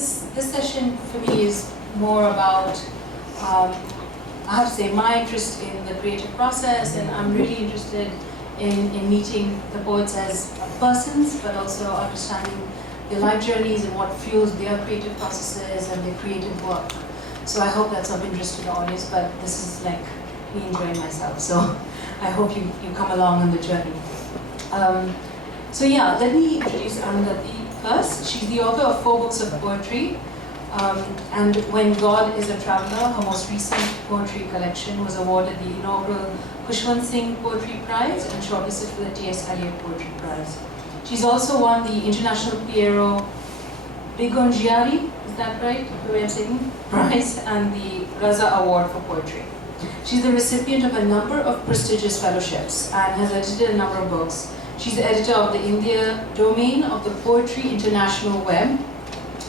this session for me is more about, I have to say, my interest in the creative process, and I'm really interested in meeting the poets as persons, but also understanding their life journeys and what fuels their creative processes and their creative work. So I hope that's of interest to the audience, but this is like me enjoying myself, so I hope you come along on the journey. So yeah, let me introduce Arundhati first. She's the author of 4 books of poetry, and When God is a Traveler, her most recent poetry collection, was awarded the inaugural Khushwant Singh Poetry Prize and shortlisted for the T.S. Eliot Poetry Prize. She's also won the International Piero Bigongiari, is that right, the way I'm saying, Prize, and the Raza Award for Poetry. She's the recipient of a number of prestigious fellowships and has edited a number of books. She's the editor of the India domain of the Poetry International Web,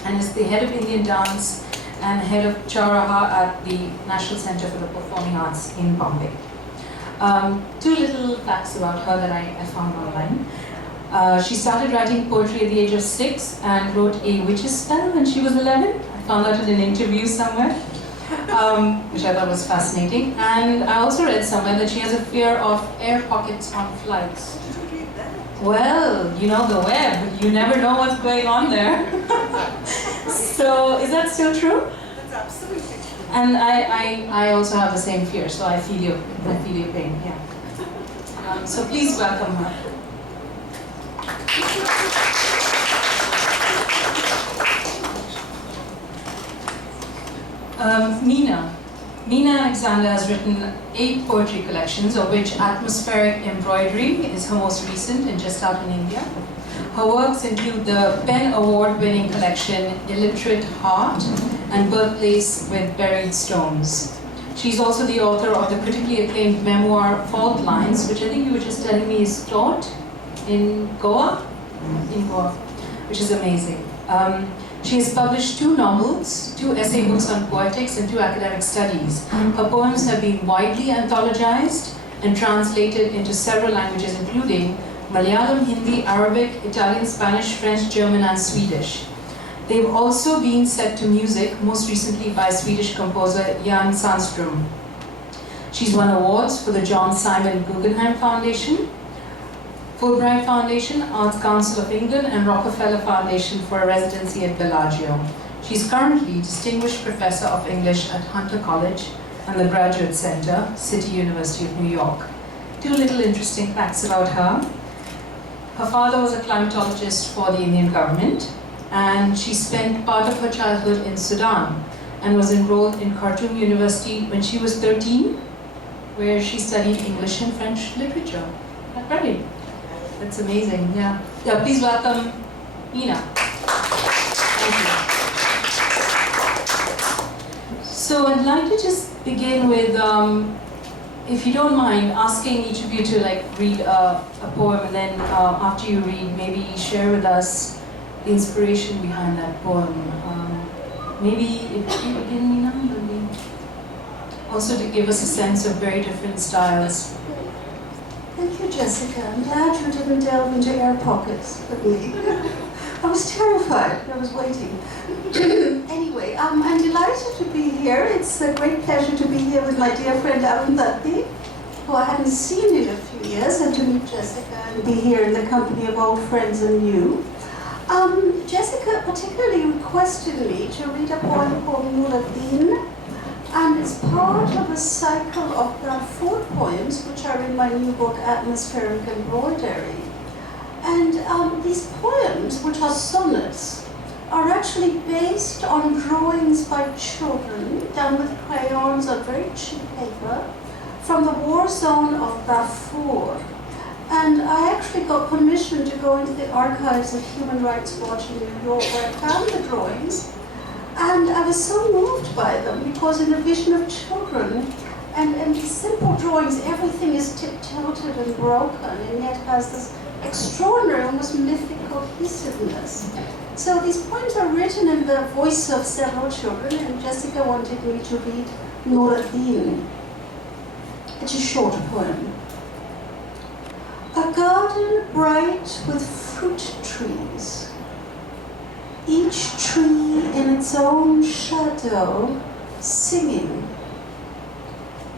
and is the head of Indian dance and head of Charaha at the National Center for the Performing Arts in Bombay. 2 little facts about her that I found online. She started writing poetry at the age of 6 and wrote a witch's spell when she was 11. I found that in an interview somewhere, which I thought was fascinating. And I also read somewhere that she has a fear of air pockets on flights. Well, you know the web, you never know what's going on there. So, is that still true? That's absolutely true. And I also have the same fear, so I feel your pain, yeah. So please welcome her. Meena. Meena Alexander has written 8 poetry collections, of which Atmospheric Embroidery is her most recent and just out in India. Her works include the PEN Award-winning collection Illiterate Heart and Birthplace with Buried Stones. She's also the author of the critically acclaimed memoir Fault Lines, which I think you were just telling me is taught in Goa? In Goa, which is amazing. She has published 2 novels, 2 essay books on poetics, and 2 academic studies. Her poems have been widely anthologized and translated into several languages, including Malayalam, Hindi, Arabic, Italian, Spanish, French, German, and Swedish. They've also been set to music, most recently by Swedish composer Jan Sandström. She's won awards for the John Simon Guggenheim Foundation, Fulbright Foundation, Arts Council of England, and Rockefeller Foundation for a residency at Bellagio. She's currently Distinguished Professor of English at Hunter College and the Graduate Center, City University of New York. 2 little interesting facts about her. Her father was a climatologist for the Indian government, and she spent part of her childhood in Sudan and was enrolled in Khartoum University when she was 13, where she studied English and French literature. Is that right? That's amazing, yeah. Yeah, please welcome Meena. Thank you. So I'd like to just begin with, if you don't mind, asking each of you to read a poem, and then after you read, maybe share with us the inspiration behind that poem. Maybe if you begin, Meena, maybe also to give us a sense of very different styles. Thank you, Jessica. I'm glad you didn't delve into air pockets with me. I was terrified. I was waiting. Anyway, I'm delighted to be here. It's a great pleasure to be here with my dear friend Arundhati, who I hadn't seen in a few years, and to meet Jessica and be here in the company of old friends and new. Jessica particularly requested me to read a poem called Nuruddin, and it's part of a cycle of 4 poems which are in my new book, Atmospheric Embroidery. And these poems, which are sonnets, are actually based on drawings by children done with crayons on very cheap paper from the war zone of Darfur. And I actually got permission to go into the archives of Human Rights Watch in New York, where I found the drawings. And I was so moved by them because in the vision of children and these simple drawings, everything is tilted and broken and yet has this extraordinary, almost mythic cohesiveness. So these poems are written in the voice of several children, and Jessica wanted me to read Nuruddin. It's a short poem. A garden bright with fruit trees, each tree in its own shadow, singing.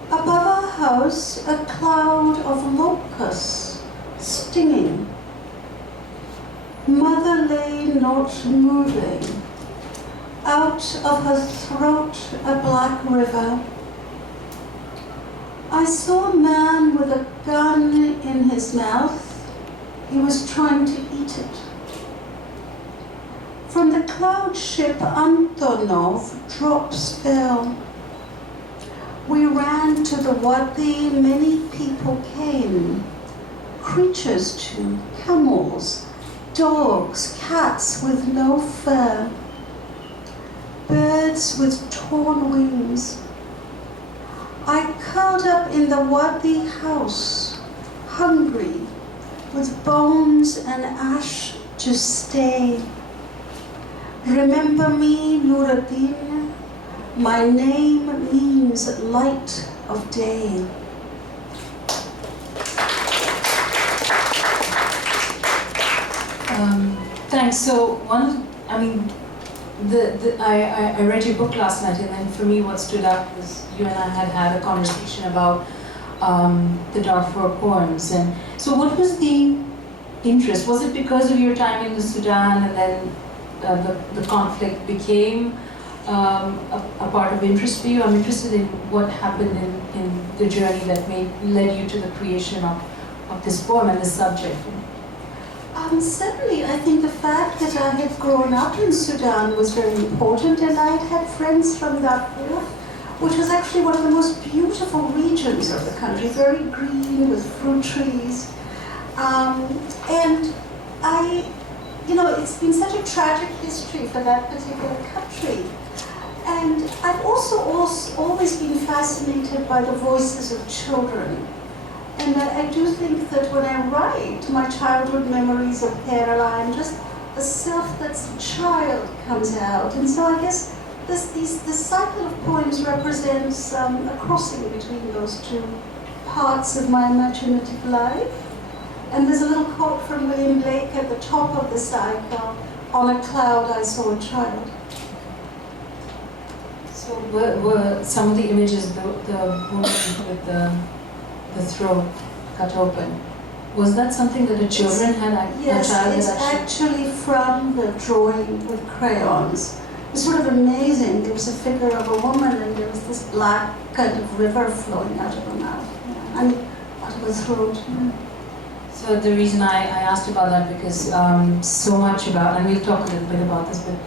Above our house, a cloud of locusts, stinging. Mother lay not moving. Out of her throat, a black river. I saw a man with a gun in his mouth. He was trying to eat it. From the cloud ship Antonov, drops fell. We ran to the wadi, many people came. Creatures too, camels, dogs, cats with no fur. Birds with torn wings. I curled up in the wadi house, hungry, with bones and ash to stay. Remember me, Nuruddin, my name means light of day. Thanks. So I read your book last night, and then for me what stood out was you and I had a conversation about the Darfur poems. And so what was the interest? Was it because of your time in the Sudan and then the conflict became a part of interest for you? I'm interested in what happened in the journey that led you to the creation of this poem and this subject. Certainly, I think the fact that I had grown up in Sudan was very important, and I had friends from Darfur, which was actually one of the most beautiful regions of the country, very green with fruit trees. And it's been such a tragic history for that particular country. And I've also always been fascinated by the voices of children. And I do think that when I write my childhood memories of Kerala, and just the self that's a child comes out. And so I guess this cycle of poems represents a crossing between those two parts of my imaginative life. And there's a little quote from William Blake at the top of the cycle: "On a cloud I saw a child." So were some of the images, the woman with the throat cut open, was that something that the children Yes, a child it's had actually from the drawing with crayons. It's sort of amazing. There was a figure of a woman, and there was this black kind of river flowing out of her mouth. Yeah. I mean, out of her throat. Yeah. So the reason I asked about that, because so much about, and we'll talk a little bit about this, but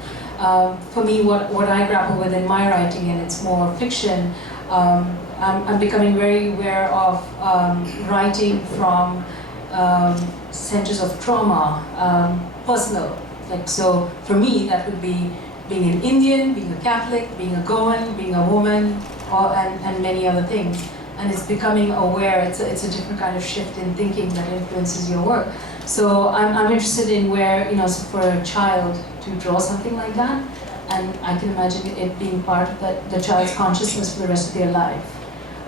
for me, what I grapple with in my writing, and it's more fiction, I'm becoming very aware of writing from centers of trauma, personal. Like, so for me, that would be being an Indian, being a Catholic, being a Goan, being a woman, and many other things. And it's becoming aware, it's a different kind of shift in thinking that influences your work. So I'm interested in where, for a child to draw something like that, and I can imagine it being part of the child's consciousness for the rest of their life.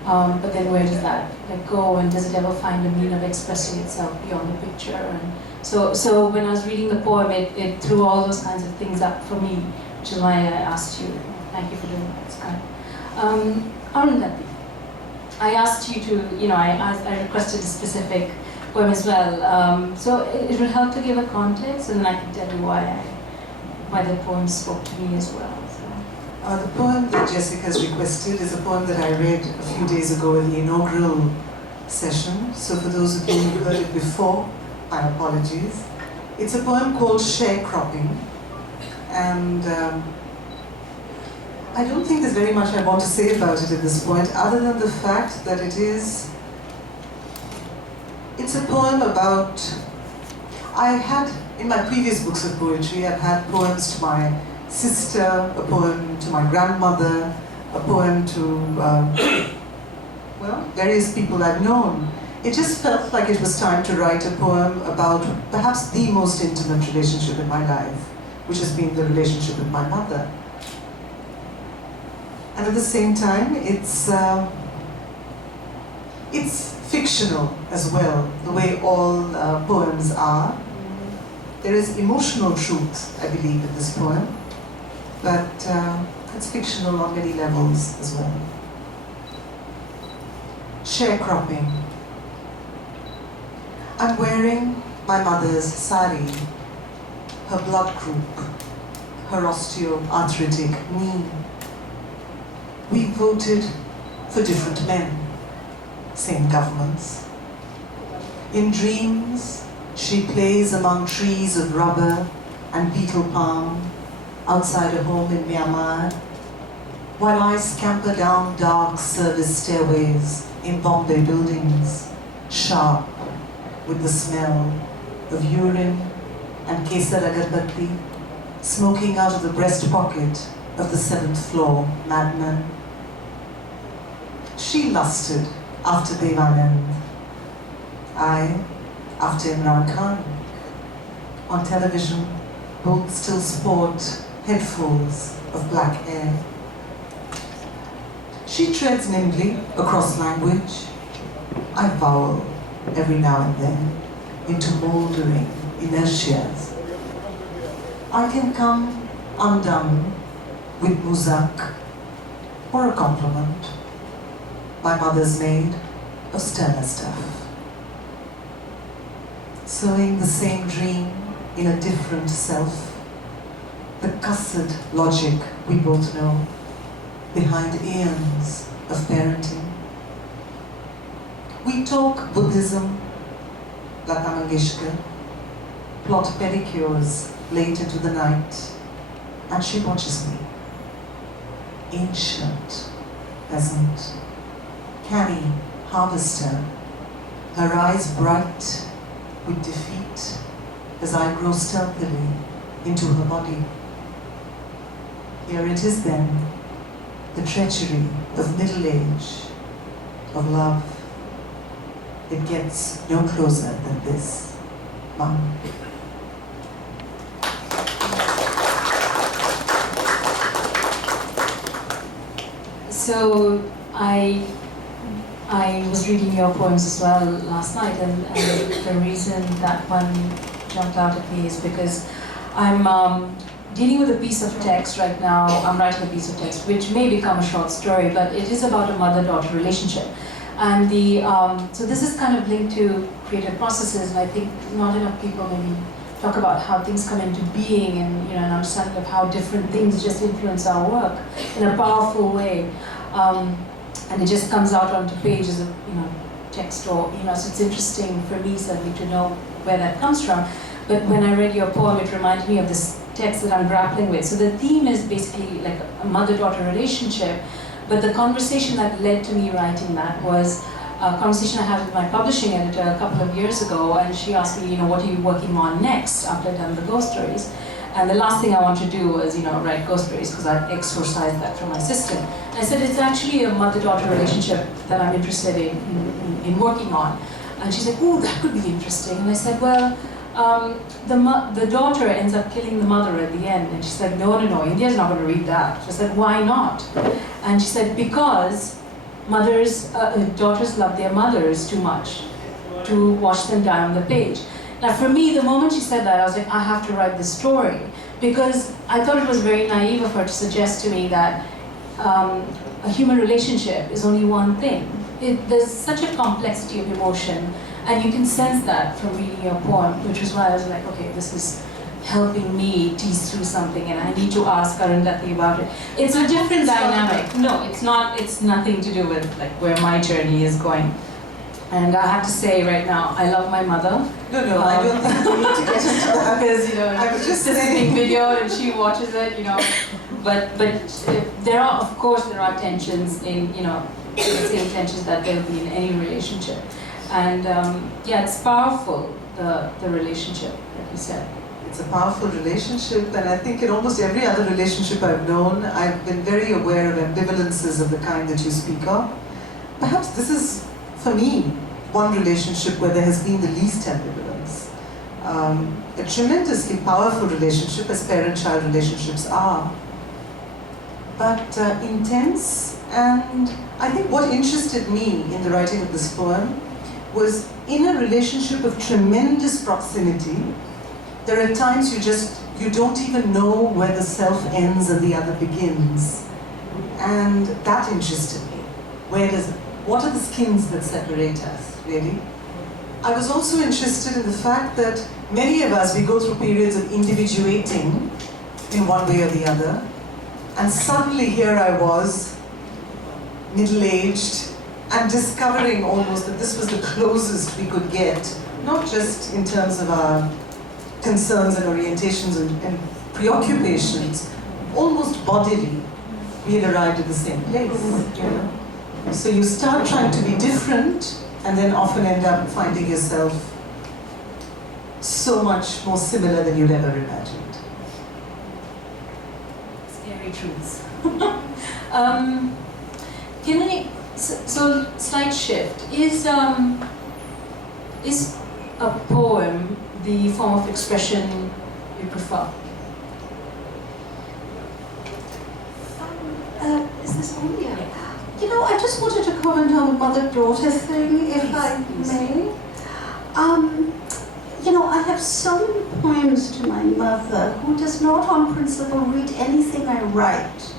But then where does that go, and does it ever find a mean of expressing itself beyond the picture? And so when I was reading the poem, it threw all those kinds of things up for me, which is why I asked you. Thank you for doing that, it's kind. Arundhati, I asked you to, I requested a specific poem as well. So it would help to give a context, and then I can tell you why the poem spoke to me as well. The poem that Jessica has requested is a poem that I read a few days ago in the inaugural session. So for those of you who heard it before, my apologies. It's a poem called Sharecropping. And I don't think there's very much I want to say about it at this point, other than the fact that it's a poem about, in my previous books of poetry, I've had poems to my sister, a poem to my grandmother, a poem to, various people I've known. It just felt like it was time to write a poem about perhaps the most intimate relationship in my life, which has been the relationship with my mother. And at the same time, it's fictional as well, the way all poems are. There is emotional truth, I believe, in this poem, but it's fictional on many levels as well. Sharecropping. I'm wearing my mother's sari, her blood group, her osteoarthritic knee. We voted for different men, same governments. In dreams, she plays among trees of rubber and beetle palm outside a home in Myanmar, while I scamper down dark service stairways in Bombay buildings, sharp with the smell of urine and kesar agarbatti, smoking out of the breast pocket of the 7th floor madman. She lusted after Devanand, I after Imran Khan. On television, both still sport headfuls of black hair. She treads nimbly across language. I vowel every now and then into mouldering inertias. I can come undone with muzak or a compliment. My mother's made of sterner stuff. Sowing the same dream in a different self. The cussed logic we both know behind eons of parenting. We talk Buddhism, Lata Mangeshkar, plot pedicures late into the night, and she watches me. Ancient peasant, canny harvester, her eyes bright with defeat as I grow stealthily into her body. Here it is then, the treachery of middle age, of love. It gets no closer than this, Mom. So I was reading your poems as well last night, and the reason that one jumped out at me is because I'm dealing with a piece of text right now. I'm writing a piece of text which may become a short story, but it is about a mother-daughter relationship. And so this is kind of linked to creative processes, and I think not enough people maybe talk about how things come into being, and an understanding of how different things just influence our work in a powerful way. And it just comes out onto pages of text, or so it's interesting for me certainly to know where that comes from. But when I read your poem, it reminded me of this text that I'm grappling with. So the theme is basically like a mother-daughter relationship, but the conversation that led to me writing that was a conversation I had with my publishing editor a couple of years ago, and she asked me, what are you working on next after I'd done the ghost stories? And the last thing I want to do was, write ghost stories, because I'd exorcised that from my system. And I said, it's actually a mother-daughter relationship that I'm interested in working on. And she said, ooh, that could be interesting. And I said, well, the daughter ends up killing the mother at the end. And she's like, no, India's not going to read that. So I said, why not? And she said, because daughters love their mothers too much to watch them die on the page. Now for me, the moment she said that, I was like, I have to write this story. Because I thought it was very naive of her to suggest to me that a human relationship is only one thing. There's such a complexity of emotion, and you can sense that from reading your poem, which is why I was like, okay, this is helping me tease through something, and I need to ask Arundhati about it. It's a different dynamic. No, it's not. It's nothing to do with where my journey is going. And I have to say right now, I love my mother. No, I don't think we need to get into that. Because, I was just this saying. is being videoed and she watches it, But there are tensions in, the same tensions that there will be in any relationship. And it's powerful, the relationship that you said. It's a powerful relationship, and I think in almost every other relationship I've known, I've been very aware of ambivalences of the kind that you speak of. Perhaps this is, for me, one relationship where there has been the least ambivalence. A tremendously powerful relationship, as parent-child relationships are, but intense. And I think what interested me in the writing of this poem was, in a relationship of tremendous proximity, There are times you don't even know where the self ends and the other begins. And that interested me. What are the skins that separate us, really? I was also interested in the fact that many of us, we go through periods of individuating in one way or the other. And suddenly here I was, middle-aged, and discovering almost that this was the closest we could get, not just in terms of our concerns and orientations and preoccupations, almost bodily, we had arrived at the same place. You know? So you start trying to be different, and then often end up finding yourself so much more similar than you'd ever imagined. Scary truths. So slight shift. Is a poem the form of expression you prefer? Is this on? Yeah. You know, I just wanted to comment on the mother-daughter thing, if I may. You know, I have some poems to my mother, who does not on principle read anything I write.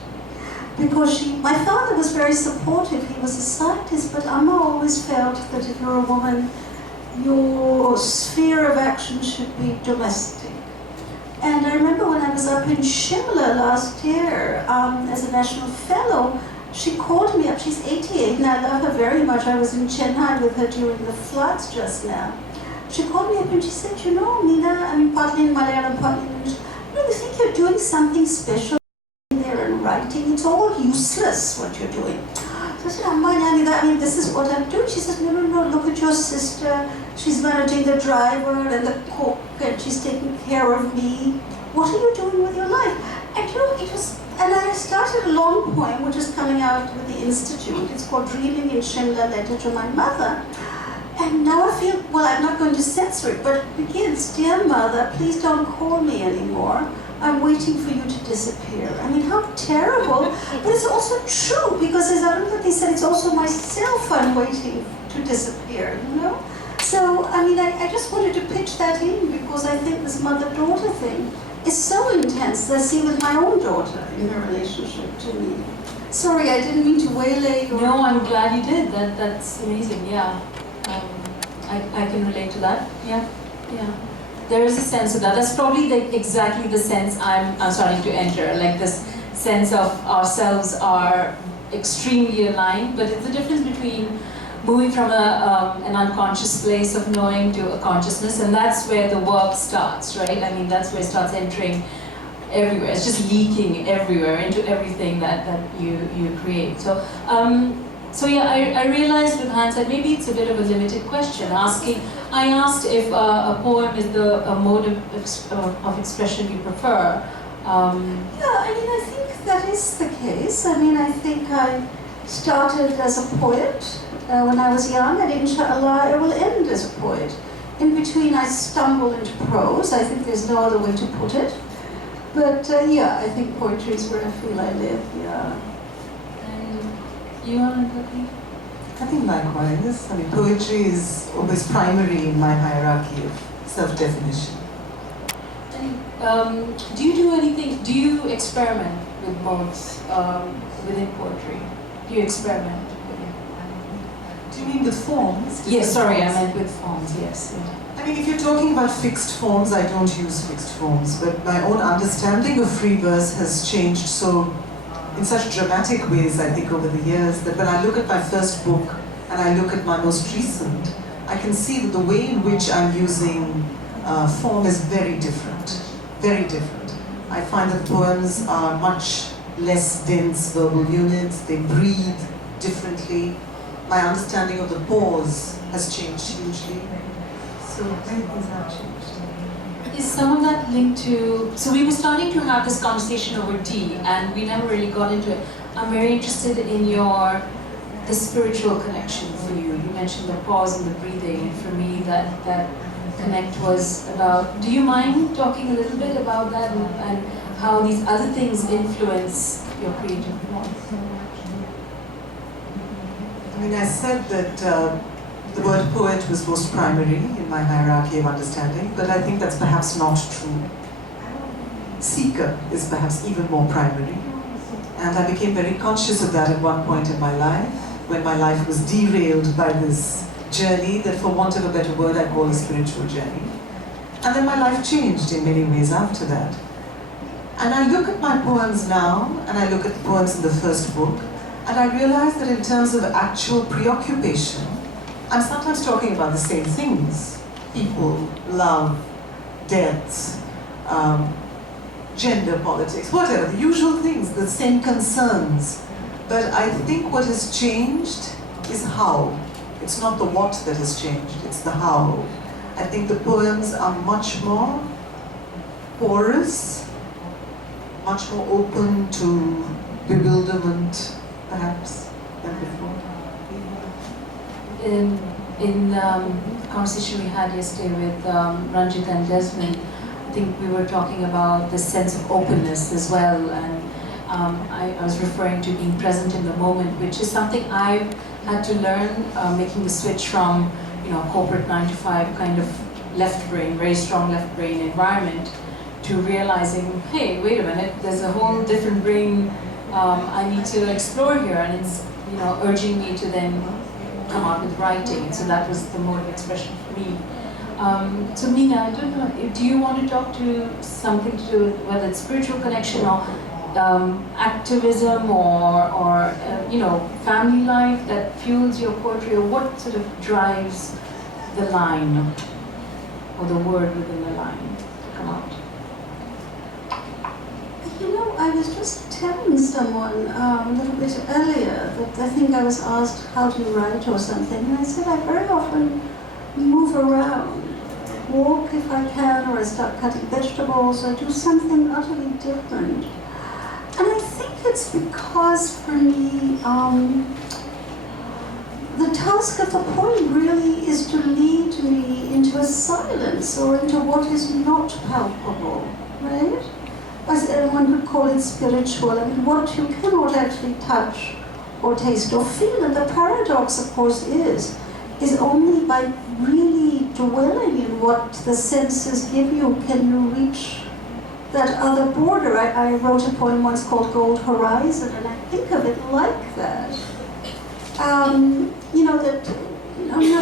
Because my father was very supportive, he was a scientist, but Amma always felt that if you're a woman, your sphere of action should be domestic. And I remember when I was up in Shimla last year as a national fellow, she called me up, she's 88 and I love her very much. I was in Chennai with her during the floods just now. She called me up and she said, you know, Meena, I mean, partly in Malayalam, partly in English, you know, you think you're doing something special there and writing, it's all useless what you're doing. So I said, Amma, I mean, this is what I'm doing. She said, no, look at your sister. She's managing the driver and the cook and she's taking care of me. What are you doing with your life? And you know, and I started a long poem which is coming out with the Institute. It's called Dreaming in Shimla, Letter to My Mother. And now I feel, well, I'm not going to censor it, but it begins, Dear Mother, please don't call me anymore. I'm waiting for you to disappear. I mean, how terrible, but it's also true, because as Arundhati said, it's also myself I'm waiting to disappear, you know? So, I mean, I just wanted to pitch that in, because I think this mother-daughter thing is so intense, I see with my own daughter in her relationship to me. Sorry, I didn't mean to waylay your... No, I'm glad you did. That's amazing, yeah. I can relate to that, yeah. There is a sense of that. That's probably exactly the sense I'm starting to enter, like this sense of ourselves are extremely aligned, but it's the difference between moving from an unconscious place of knowing to a consciousness, and that's where the work starts, right? I mean, that's where it starts entering everywhere. It's just leaking everywhere into everything that you create. So yeah, I realized with hindsight, maybe it's a bit of a limited question. I asked if a poem is a mode of expression you prefer. Yeah, I mean, I think that is the case. I mean, I think I started as a poet when I was young, and inshallah I will end as a poet. In between I stumble into prose. I think there's no other way to put it. But yeah, I think poetry is where I feel I live, yeah. You want to cookie? I think likewise. I mean, poetry is always primary in my hierarchy of self-definition. Do you do anything, do you experiment with modes within poetry? Do you experiment with it? Do you mean with forms? Yes, sorry, I meant with forms, yes. Yeah. I mean, if you're talking about fixed forms, I don't use fixed forms, but my own understanding of free verse has changed in such dramatic ways, I think, over the years, that when I look at my first book and I look at my most recent, I can see that the way in which I'm using form is very different, very different. I find that poems are much less dense verbal units, they breathe differently. My understanding of the pause has changed hugely. So many things have changed. Is some of that linked to, so we were starting to have this conversation over tea and we never really got into it. I'm very interested in the spiritual connection for you. You mentioned the pause and the breathing, and for me that connect was about, do you mind talking a little bit about that and how these other things influence your creative work? I mean, I said that the the word poet was most primary in my hierarchy of understanding, but I think that's perhaps not true. Seeker is perhaps even more primary. And I became very conscious of that at one point in my life, when my life was derailed by this journey that, for want of a better word, I call a spiritual journey. And then my life changed in many ways after that. And I look at my poems now, and I look at the poems in the first book, and I realize that in terms of actual preoccupation, I'm sometimes talking about the same things. People, love, death, gender politics, whatever, the usual things, the same concerns. But I think what has changed is how. It's not the what that has changed, it's the how. I think the poems are much more porous, much more open to bewilderment, perhaps, than before. In the conversation we had yesterday with Ranjit and Desmond, I think we were talking about the sense of openness as well, and I was referring to being present in the moment, which is something I've had to learn, making the switch from, corporate 9-to-5 kind of left brain, very strong left brain environment, to realizing, hey, wait a minute, there's a whole different brain I need to explore here, and it's urging me to then come out with writing. So that was the mode of expression for me. So Meena, I don't know, do you want to talk to something to do with whether it's spiritual connection or activism or family life that fuels your poetry, or what sort of drives the line or the word within the line to come out? I was just telling someone a little bit earlier that I think I was asked how do you write or something, and I said I very often move around, walk if I can, or I start cutting vegetables, or do something utterly different. And I think it's because for me, the task of the poem really is to lead me into a silence or into what is not palpable, right? As one would call it spiritual, I mean, what you cannot actually touch or taste or feel. And the paradox, of course, is only by really dwelling in what the senses give you can you reach that other border. I wrote a poem once called Gold Horizon, and I think of it like that.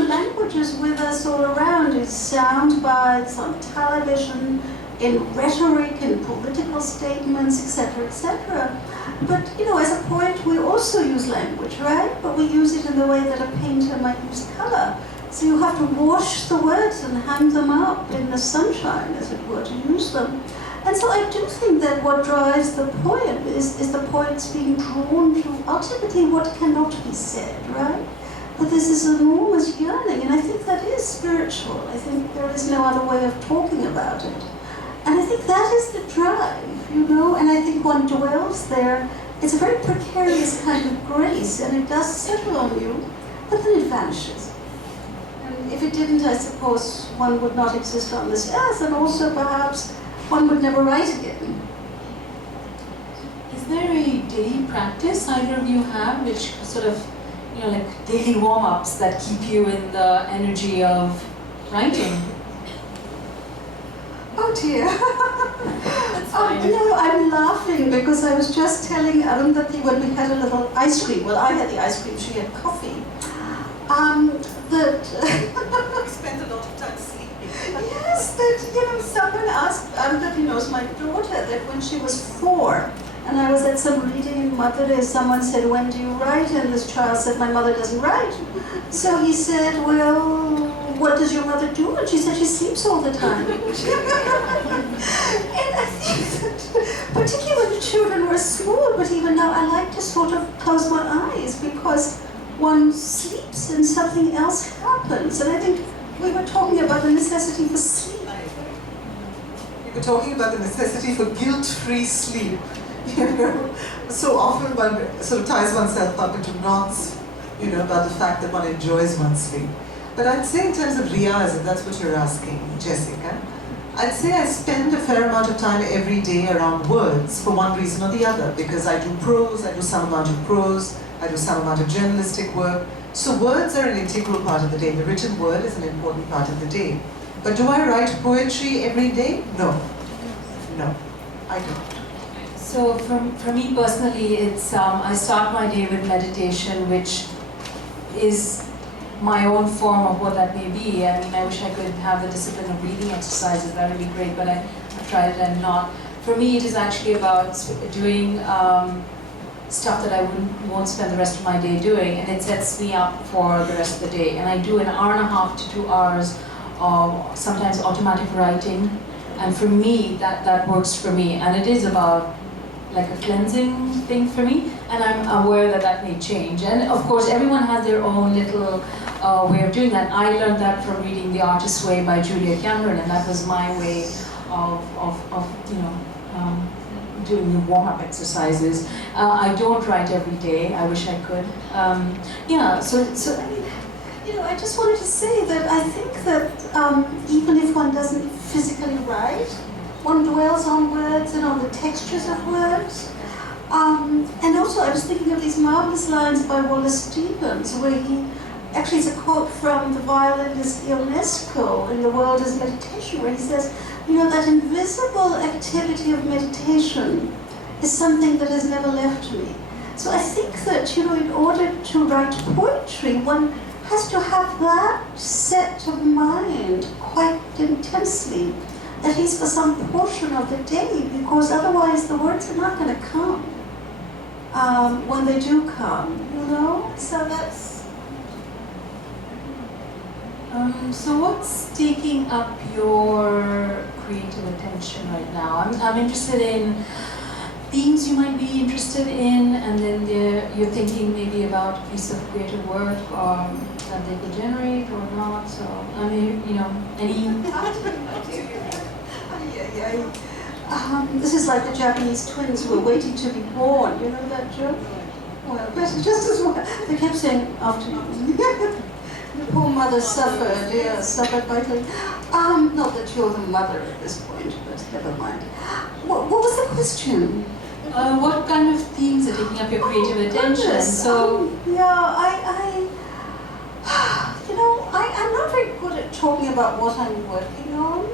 Language is with us all around. It's sound bites on television, in rhetoric, in political statements, etc., etc. But, as a poet, we also use language, right? But we use it in the way that a painter might use color. So you have to wash the words and hang them up in the sunshine, as it were, to use them. And so I do think that what drives the poem is the poets being drawn to ultimately what cannot be said, right? But there's this enormous yearning, and I think that is spiritual. I think there is no other way of talking about it. And I think that is the drive, and I think one dwells there. It's a very precarious kind of grace, and it does settle on you, but then it vanishes. And if it didn't, I suppose one would not exist on this earth, and also perhaps one would never write again. Is there a daily practice either of you have, which sort of, like daily warm-ups that keep you in the energy of writing? Oh dear. That's fine. I'm laughing because I was just telling Arundhati when we had a little ice cream. Well, I had the ice cream, she had coffee. That We spent a lot of time sleeping. yes, that someone asked Arundhati knows my daughter that when she was 4, and I was at some reading in Mother Day, someone said, "When do you write?" And this child said, "My mother doesn't write." So he said, "Well, what does your mother do?" And she said, "She sleeps all the time." And I think that, particularly when the children were small, but even now, I like to sort of close my eyes because one sleeps and something else happens. And I think we were talking about the necessity for sleep. We were talking about the necessity for guilt-free sleep. So often one sort of ties oneself up into knots, about the fact that one enjoys one's sleep. But I'd say in terms of riyaz, if that's what you're asking, Jessica, I'd say I spend a fair amount of time every day around words for one reason or the other, because I do prose, I do some amount of prose, I do some amount of journalistic work. So words are an integral part of the day. The written word is an important part of the day. But do I write poetry every day? No. No, I don't. So for me personally, it's I start my day with meditation, which is my own form of what that may be. I mean, I wish I could have the discipline of breathing exercises. That would be great, but I've tried it and not. For me, it is actually about doing stuff that I won't spend the rest of my day doing, and it sets me up for the rest of the day. And I do an hour and a half to 2 hours of sometimes automatic writing, and for me, that works for me. And it is about like a cleansing thing for me, and I'm aware that may change. And of course, everyone has their own little way of doing that. I learned that from reading The Artist's Way by Julia Cameron, and that was my way of doing the warm-up exercises. I don't write every day. I wish I could. So I mean, I just wanted to say that I think that even if one doesn't physically write, one dwells on words and on the textures of words. And also, I was thinking of these marvelous lines by Wallace Stevens, where actually it's a quote from the violinist Ionesco in The World as Meditation, where he says, that invisible activity of meditation is something that has never left me. So I think that, in order to write poetry, one has to have that set of mind quite intensely, at least for some portion of the day, because otherwise the words are not going to come when they do come, So that's... So what's taking up your creative attention right now? I'm interested in themes you might be interested in, and then you're thinking maybe about a piece of creative work that they could generate or not. So, any... This is like the Japanese twins who were waiting to be born. You know that joke? Well, just as well. They kept saying, after you. The poor mother suffered vitally. Not that you're the mother at this point, but never mind. What was the question? What kind of themes are taking up your creative attention? I'm not very good at talking about what I'm working on.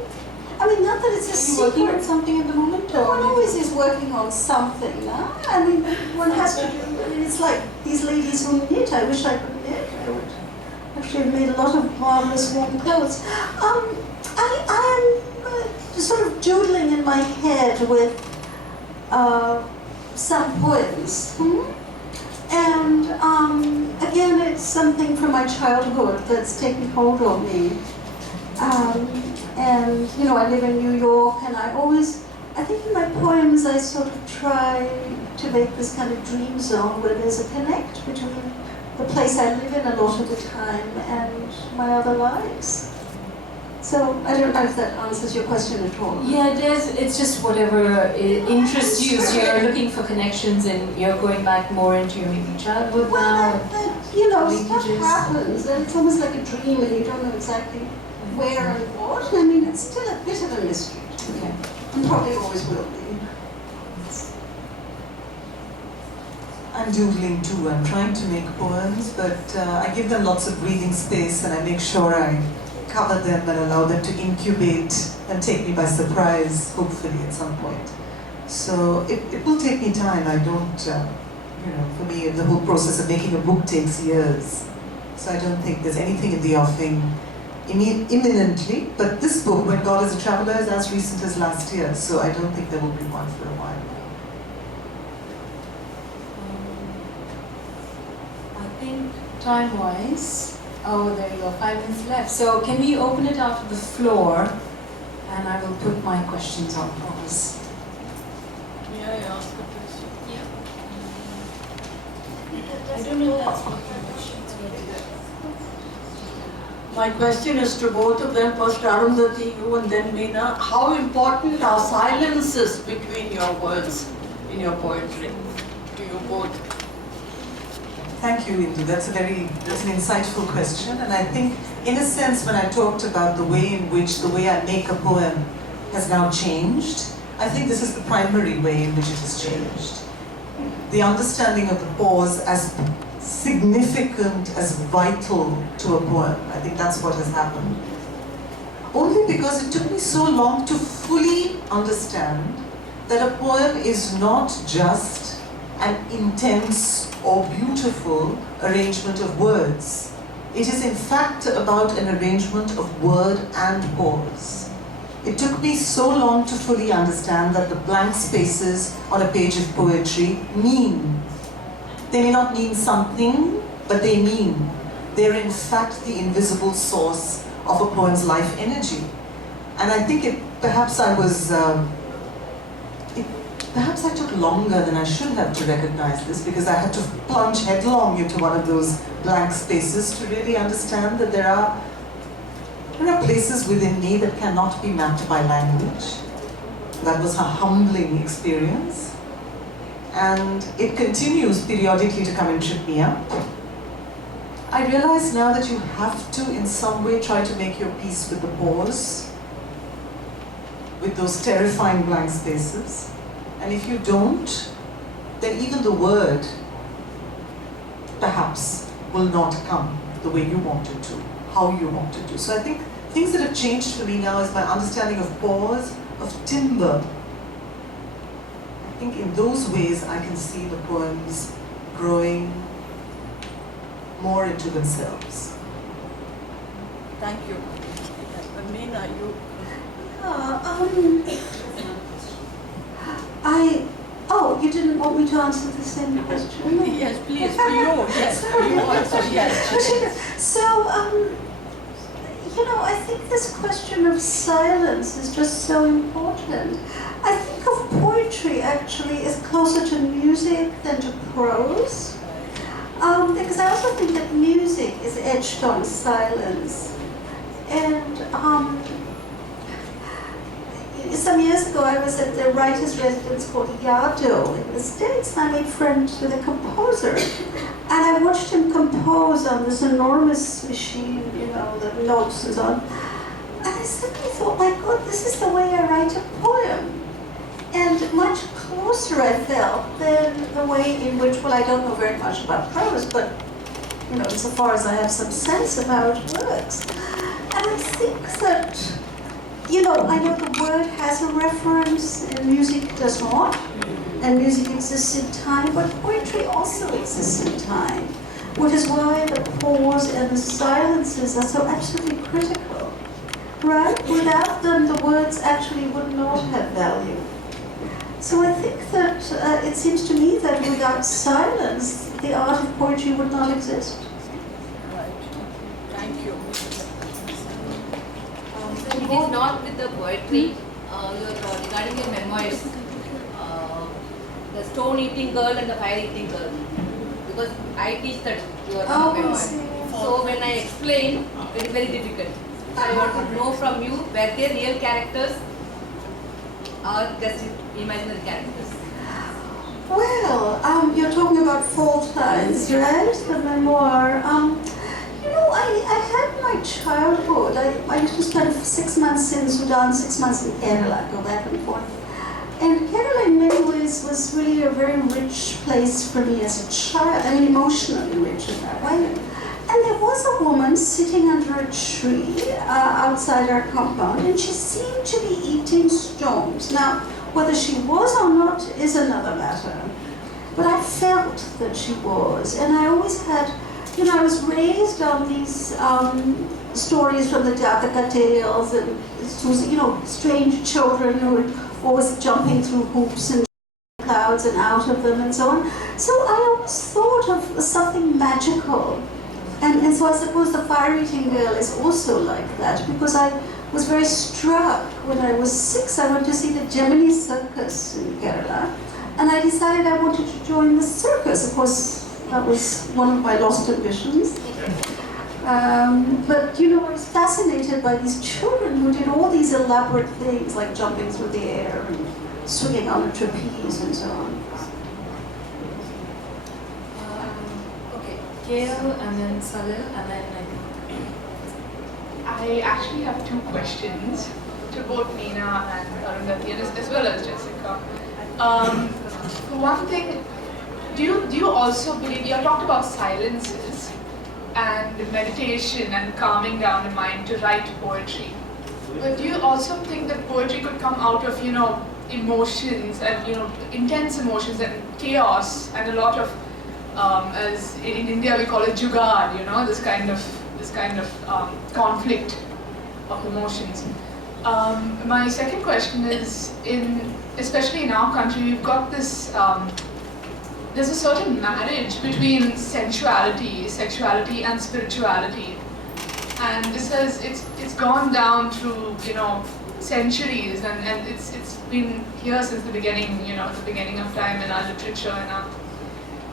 I mean, not that it's a secret. Are you working on something at the moment? One always is working on something, no? I mean, one has to do, it's like these ladies who knit. I wish I could knit. I would actually have made a lot of marvelous warm clothes. I am sort of doodling in my head with some poems. And again, it's something from my childhood that's taken hold of me. And I live in New York, and I think in my poems I sort of try to make this kind of dream zone where there's a connect between the place I live in a lot of the time and my other lives. So I don't know if that answers your question at all. Yeah, it does. It's just whatever interests you. So you're looking for connections, and you're going back more into your maybe childhood now. Stuff happens, and it's almost like a dream, and you don't know exactly where and what. I mean, it's still a bit of a mystery. Okay. And probably always will be. I'm doodling too. I'm trying to make poems, but I give them lots of breathing space, and I make sure I cover them and allow them to incubate and take me by surprise, hopefully at some point. So it will take me time. I don't, for me the whole process of making a book takes years. So I don't think there's anything in the offing imminently, but this book, When God is a Traveler, is as recent as last year, so I don't think there will be one for a while. I think time-wise, there you go, 5 minutes left. So can we open it out to the floor, and I will put my questions on pause. May I ask a question? I don't know if that's what the questions were. My question is to both of them. First Arundhati, you, and then Meena. How important are silences between your words in your poetry to you both? Thank you, Indu. That's an insightful question, and I think, in a sense, when I talked about the way in which the way I make a poem has now changed, I think this is the primary way in which it has changed. The understanding of the pause as significant, as vital to a poem. I think that's what has happened. Only because it took me so long to fully understand that a poem is not just an intense or beautiful arrangement of words. It is in fact about an arrangement of word and pause. It took me so long to fully understand that the blank spaces on a page of poetry mean. They may not mean something, but they mean. They're in fact the invisible source of a poem's life energy. And I think perhaps I took longer than I should have to recognize this, because I had to plunge headlong into one of those blank spaces to really understand that there are places within me that cannot be mapped by language. That was a humbling experience. And it continues periodically to come and trip me up. I realize now that you have to, in some way, try to make your peace with the pause, with those terrifying blank spaces. And if you don't, then even the word, perhaps, will not come the way you want it to, how you want it to. So I think things that have changed for me now is my understanding of pause, of timbre. I think in those ways I can see the poems growing more into themselves. Thank you. Meena, you. You didn't want me to answer the same question? Yes, please, for you. Yes, for you also, yes. So, I think this question of silence is just so important. I think of poetry actually as closer to music than to prose. Because I also think that music is etched on silence. And some years ago I was at the writer's residence called Yado in the States, and I made friends with a composer. And I watched him compose on this enormous machine, the notes and so on. And I suddenly thought, my God, this is the way I write a poem. And much closer I felt than the way in which, I don't know very much about prose, but, insofar as I have some sense of how it works. And I think that, I know the word has a reference and music does not. And music exists in time, but poetry also exists in time, which is why the pause and the silences are so absolutely critical, right? Without them, the words actually would not have value. So I think that it seems to me that without silence, the art of poetry would not exist. Right. Thank you. So it is not with the poetry, regarding your memoirs. The stone-eating girl and the fire-eating girl, because I teach that your memoir. So when I explain, it is very difficult. So I want to know from you, were they real characters or just imaginary characters? Well, you're talking about Fault Lines, right? The memoir. I had my childhood. I used to spend 6 months in Sudan, 6 months in Kerala, go back and forth. And Kerala in many ways was really a very rich place for me as a child, emotionally rich in that way. And there was a woman sitting under a tree outside our compound, and she seemed to be eating stones. Now, whether she was or not is another matter. But I felt that she was, and I always had, I was raised on these stories from the Jataka tales, and it was, strange children who were always jumping through hoops and clouds and out of them and so on. So I always thought of something magical. And so I suppose the fire-eating girl is also like that, because I was very struck when I was 6. I went to see the Gemini circus in Kerala, and I decided I wanted to join the circus. Of course, that was one of my lost ambitions. But I was fascinated by these children who did all these elaborate things, like jumping through the air and swinging on a trapeze and so on. Okay, Gail and then Salil and then I actually have 2 questions to both Meena and Arundhati, as well as Jessica. For one thing, do you also believe, you talked about silences and meditation and calming down the mind to write poetry. But do you also think that poetry could come out of, emotions and, intense emotions and chaos and a lot of, as in India we call it jugaad, this kind of conflict of emotions. My second question is, especially in our country, we've got this, there's a certain marriage between sexuality and spirituality. And this it's gone down through, centuries, and it's been here since the beginning, the beginning of time in our literature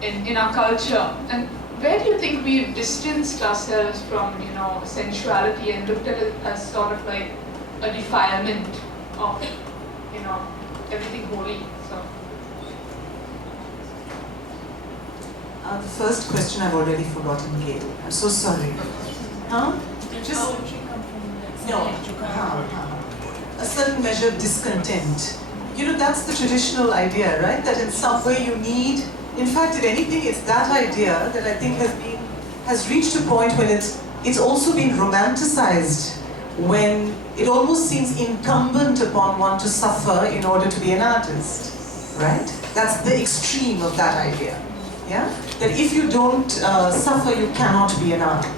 and in our culture. And where do you think we've distanced ourselves from, sensuality and looked at it as sort of like a defilement of, everything holy? So. The first question I've already forgotten, Gail. I'm so sorry. Huh? Just no. A certain measure of discontent. That's the traditional idea, right? That in some way you need. In fact, if anything, it's that idea that I think has reached a point when it's also been romanticized, when it almost seems incumbent upon one to suffer in order to be an artist, right? That's the extreme of that idea. Yeah? That if you don't suffer, you cannot be an artist.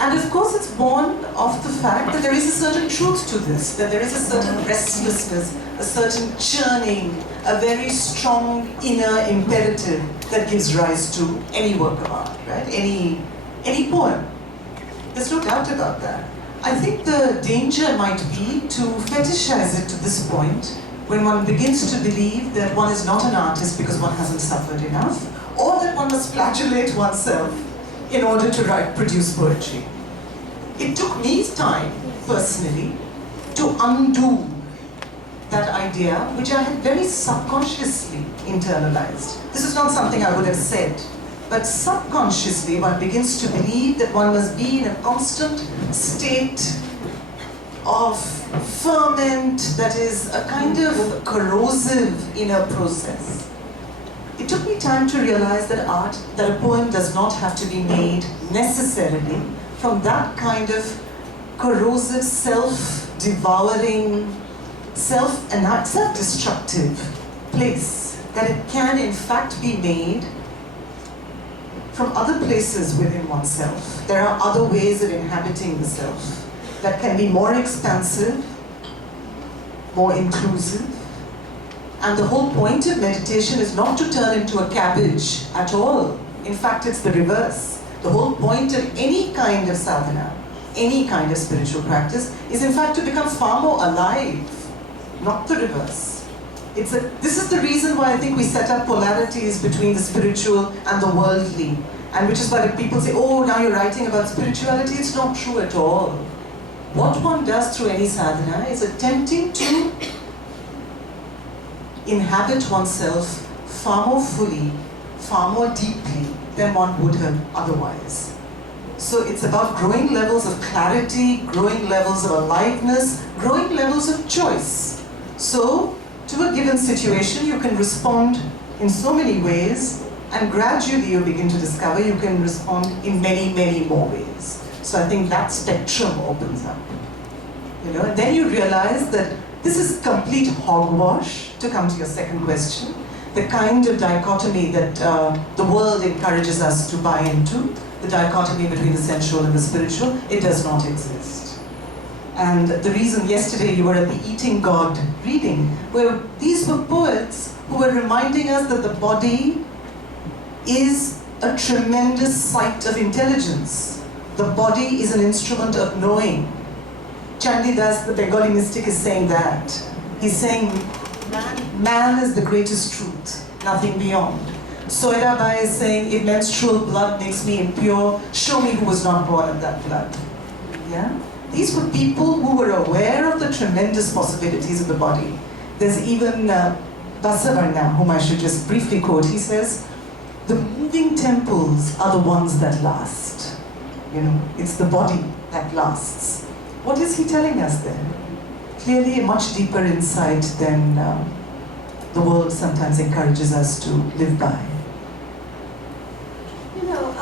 And of course it's born of the fact that there is a certain truth to this, that there is a certain restlessness, a certain churning, a very strong inner imperative that gives rise to any work of art, right? Any poem. There's no doubt about that. I think the danger might be to fetishize it to this point, when one begins to believe that one is not an artist because one hasn't suffered enough, or that one must flagellate oneself in order to produce poetry. It took me time, personally, to undo that idea, which I had very subconsciously internalized. This is not something I would have said, but subconsciously one begins to believe that one must be in a constant state of ferment that is a kind of corrosive inner process. It took me time to realize that that a poem does not have to be made necessarily from that kind of corrosive, self-devouring, self-destructive place. That it can in fact be made from other places within oneself. There are other ways of inhabiting the self that can be more expansive, more inclusive. And the whole point of meditation is not to turn into a cabbage at all. In fact, it's the reverse. The whole point of any kind of sadhana, any kind of spiritual practice, is in fact to become far more alive, not the reverse. This is the reason why I think we set up polarities between the spiritual and the worldly. And which is why people say, oh, now you're writing about spirituality. It's not true at all. What one does through any sadhana is attempting to inhabit oneself far more fully, far more deeply than one would have otherwise. So it's about growing levels of clarity, growing levels of aliveness, growing levels of choice. So, to a given situation, you can respond in so many ways, and gradually you begin to discover you can respond in many, many more ways. So I think that spectrum opens up. And then you realize that this is complete hogwash, to come to your second question, the kind of dichotomy that the world encourages us to buy into, the dichotomy between the sensual and the spiritual, it does not exist. And the reason yesterday you were at the Eating God reading, where these were poets who were reminding us that the body is a tremendous site of intelligence. The body is an instrument of knowing. Chandidas, the Bengali mystic, is saying that. He's saying, man is the greatest truth, nothing beyond. Soirabai is saying, if menstrual blood makes me impure, show me who was not born of that blood. Yeah? These were people who were aware of the tremendous possibilities of the body. There's even Basavarna, whom I should just briefly quote. He says, the moving temples are the ones that last. It's the body that lasts. What is he telling us then? Clearly a much deeper insight than the the world sometimes encourages us to live by. You know,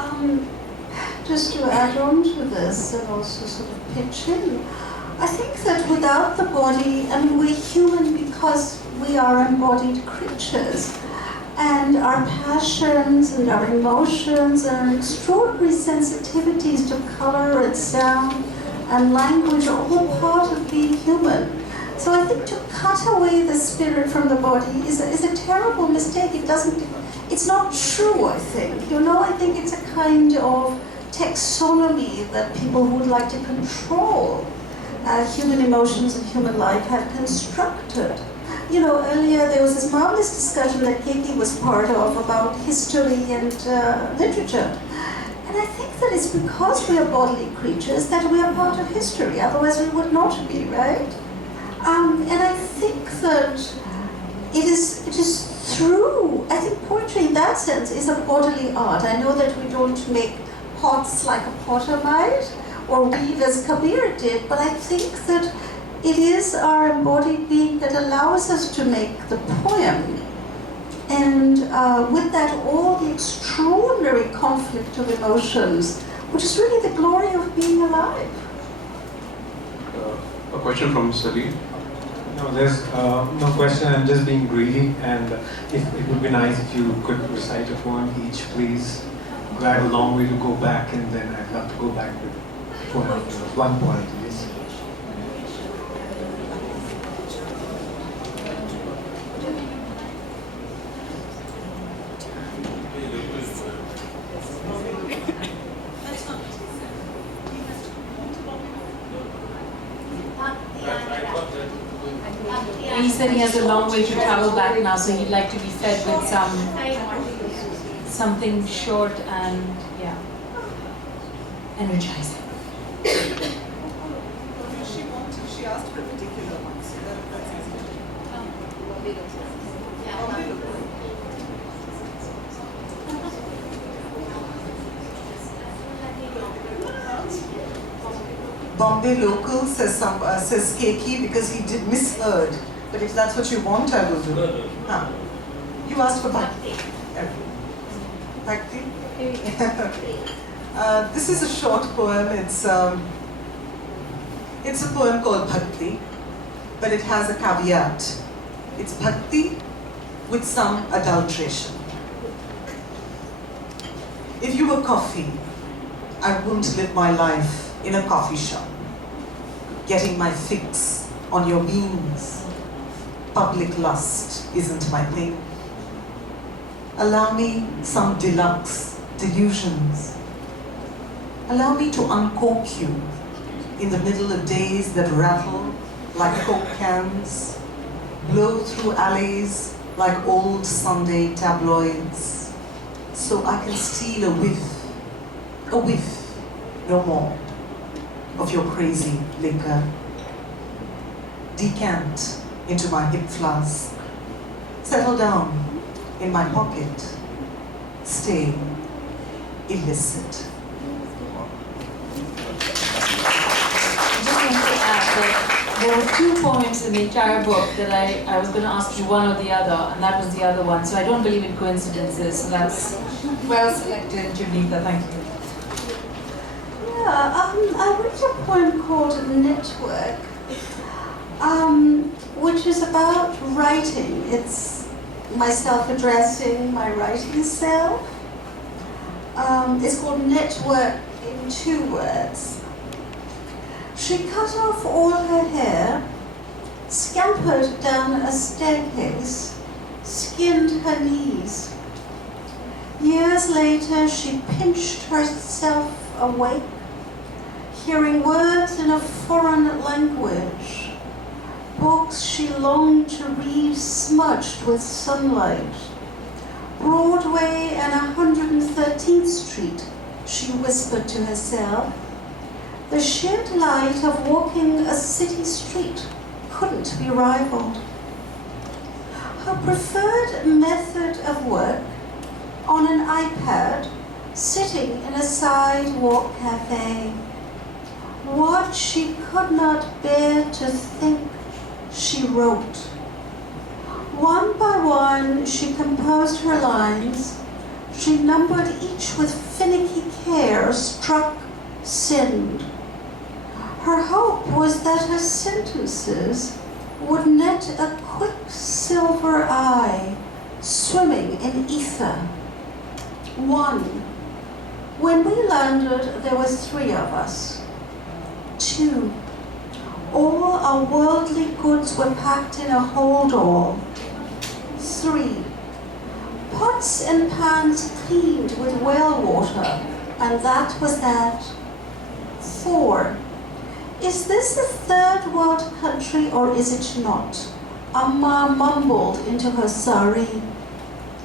just to add on to this and also sort of pitch in, I think that without the body, I mean, we're human because we are embodied creatures. And our passions and our emotions and our extraordinary sensitivities to color and sound and language are all part of being human. So I think to cut away the spirit from the body is a terrible mistake. It's not true, I think. You know, I think it's a kind of taxonomy that people who would like to control human emotions and human life have constructed. You know, earlier there was this marvelous discussion that Kiki was part of about history and literature. And I think that it's because we are bodily creatures that we are part of history, otherwise we would not be, right? And I think that it is through, I think poetry in that sense is a bodily art. I know that we don't make pots like a potter might, or weave as Kabir did, but I think that it is our embodied being that allows us to make the poem. And with that, all the extraordinary conflict of emotions, which is really the glory of being alive. A question from Salim. No, there's no question. I'm just being greedy, and if it would be nice if you could recite a poem each, please. I have a long way to go back, and then I'd love to go back with a poem, one poem, please. He said he has a long way to travel back now, so he'd like to be fed with something short and, yeah, energizing. She asked for a particular one, so that's Bombay local says Keki because he did misheard. But if that's what you want, I will do. Huh. You asked for Bhakti. Bhakti? This is a short poem. It's a poem called Bhakti, but it has a caveat. It's Bhakti with some adulteration. If you were coffee, I wouldn't live my life in a coffee shop, getting my fix on your beans. Public lust isn't my thing. Allow me some deluxe delusions. Allow me to uncork you in the middle of days that rattle like Coke cans, blow through alleys like old Sunday tabloids, so I can steal a whiff, no more, of your crazy liquor. Decant into my hip flask, settle down in my pocket, stay illicit. I just want to add that there were two poems in the entire book that I was going to ask you one or the other, and that was the other one. So I don't believe in coincidences, so that's well selected, Janita, thank you. Yeah, I wrote a poem called Network, which is about writing. It's myself addressing my writing self. It's called Network in 2 words. She cut off all her hair, scampered down a staircase, skinned her knees. Years later, she pinched herself awake, hearing words in a foreign language, books she longed to read smudged with sunlight. Broadway and 113th Street, she whispered to herself. The sheer delight of walking a city street couldn't be rivaled. Her preferred method of work, on an iPad, sitting in a sidewalk cafe. What she could not bear to think, she wrote. One by one, she composed her lines. She numbered each with finicky care, struck, sinned. Her hope was that her sentences would net a quicksilver eye swimming in ether. 1. When we landed, there was 3 of us. 2. All our worldly goods were packed in a hold-all. 3. Pots and pans cleaned with well water, and that was that. 4. Is this the third world country or is it not? Amma mumbled into her sari.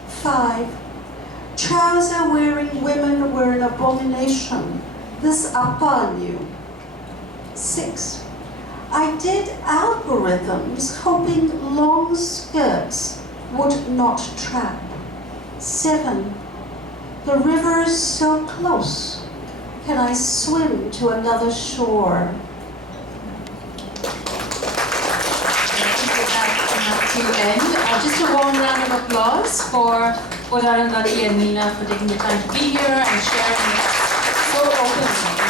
5. Trouser-wearing women were an abomination. This Appa knew. 6. I did algorithms hoping long skirts would not trap. 7. The river's so close. Can I swim to another shore? To end. Just a warm round of applause for both Arundhati and Meena for taking the time to be here and sharing so openly.